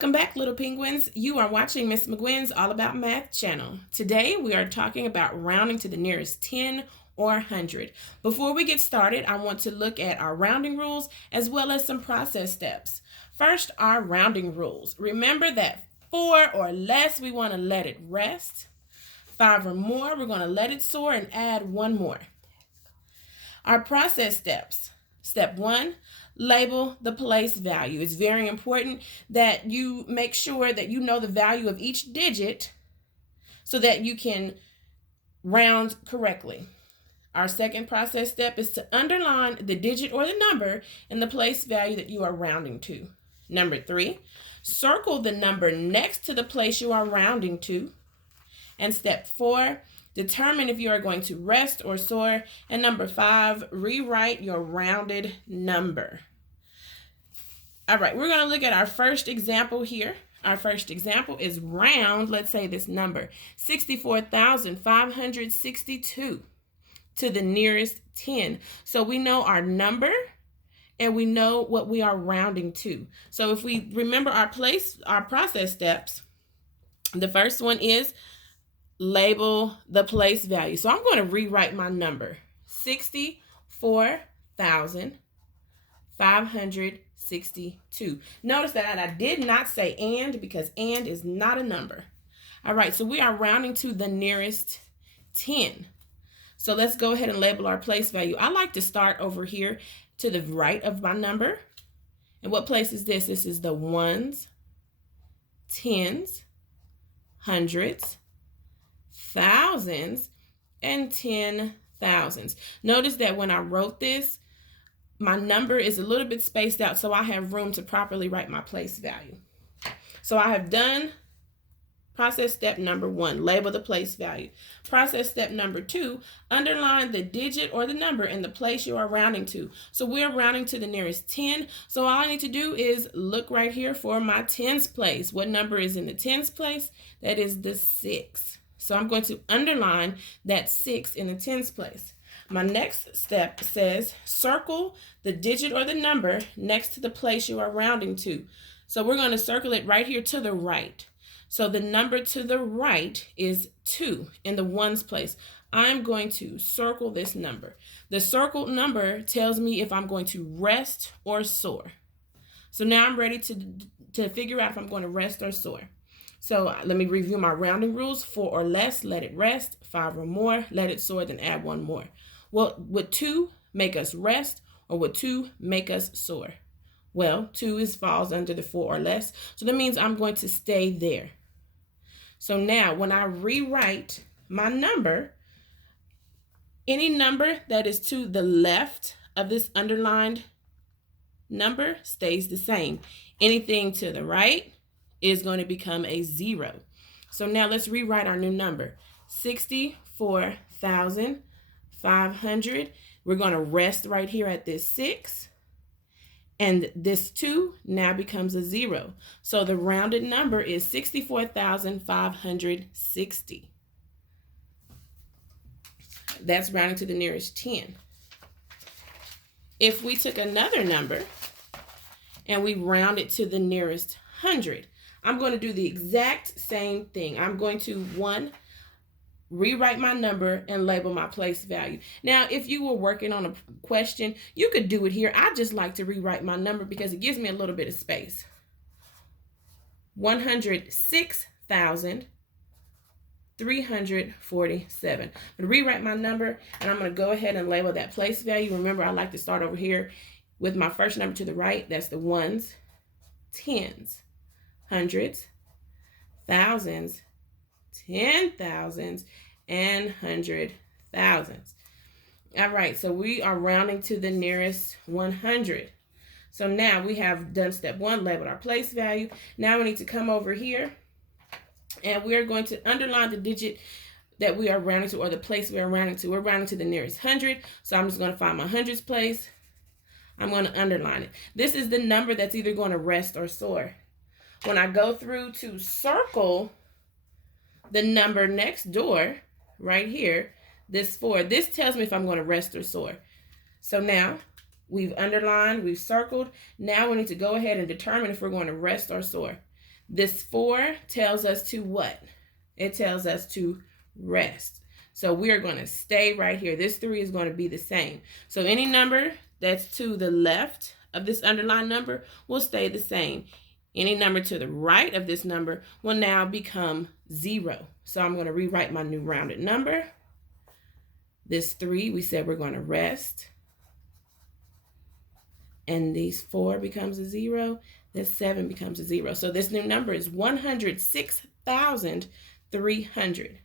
Welcome back, little penguins. You are watching Miss McGuinn's All About Math channel. Today we are talking about rounding to the nearest 10 or 100. Before we get started, I want to look at our rounding rules as well as some process steps. First, our rounding rules. Remember that 4 or less, we want to let it rest. 5 or more, we're going to let it soar and add one more. Our process steps. Step 1, label the place value. It's very important that you make sure that you know the value of each digit so that you can round correctly. Our second process step is to underline the digit or the number in the place value that you are rounding to. Number 3, circle the number next to the place you are rounding to. And step 4, determine if you are going to rest or soar. And number 5, rewrite your rounded number. All right, we're going to look at our first example here. Our first example is round, let's say this number, 64,562 to the nearest 10. So we know our number and we know what we are rounding to. So if we remember our process steps, the first one is label the place value. So I'm going to rewrite my number, 64,562. Notice that I did not say and because and is not a number. All right, so we are rounding to the nearest 10. So let's go ahead and label our place value. I like to start over here to the right of my number. And what place is this? This is the ones, tens, hundreds, thousands, and 10,000s. Notice that when I wrote this, my number is a little bit spaced out so I have room to properly write my place value. So I have done process step number 1, label the place value. Process step number 2, underline the digit or the number in the place you are rounding to. So we're rounding to the nearest 10. So all I need to do is look right here for my tens place. What number is in the tens place? That is the 6. So I'm going to underline that 6 in the tens place. My next step says circle the digit or the number next to the place you are rounding to. So we're going to circle it right here to the right. So the number to the right is 2 in the ones place. I'm going to circle this number. The circled number tells me if I'm going to rest or soar. So now I'm ready to figure out if I'm going to rest or soar. So let me review my rounding rules. 4 or less, let it rest. 5 or more, let it soar, then add one more. Well, would 2 make us rest or would 2 make us soar? Well, 2 falls under the 4 or less. So that means I'm going to stay there. So now when I rewrite my number, any number that is to the left of this underlined number stays the same. Anything to the right is going to become a 0. So now let's rewrite our new number, 64,500. We're going to rest right here at this 6. And this 2 now becomes a 0. So the rounded number is 64,560. That's rounding to the nearest 10. If we took another number and we round it to the nearest 100, I'm going to do the exact same thing. I'm going to, 1, rewrite my number and label my place value. Now, if you were working on a question, you could do it here. I just like to rewrite my number because it gives me a little bit of space. 106,347. I'm going to rewrite my number and I'm going to go ahead and label that place value. Remember, I like to start over here with my first number to the right. That's the ones, tens, hundreds, thousands, 10,000s, and 100,000s. All right, so we are rounding to the nearest 100. So now we have done step 1, labeled our place value. Now we need to come over here and we're going to underline the digit that we are rounding to or the place we are rounding to. We're rounding to the nearest 100. So I'm just going to find my hundreds place. I'm going to underline it. This is the number that's either going to rest or soar. When I go through to circle the number next door, right here, this 4, this tells me if I'm going to rest or soar. So now we've underlined, we've circled. Now we need to go ahead and determine if we're going to rest or soar. This 4 tells us to what? It tells us to rest. So we're going to stay right here. This 3 is going to be the same. So any number that's to the left of this underlined number will stay the same. Any number to the right of this number will now become 0. So I'm going to rewrite my new rounded number. This 3, we said we're going to rest. And these 4 becomes a 0. This 7 becomes a 0. So this new number is 106,300.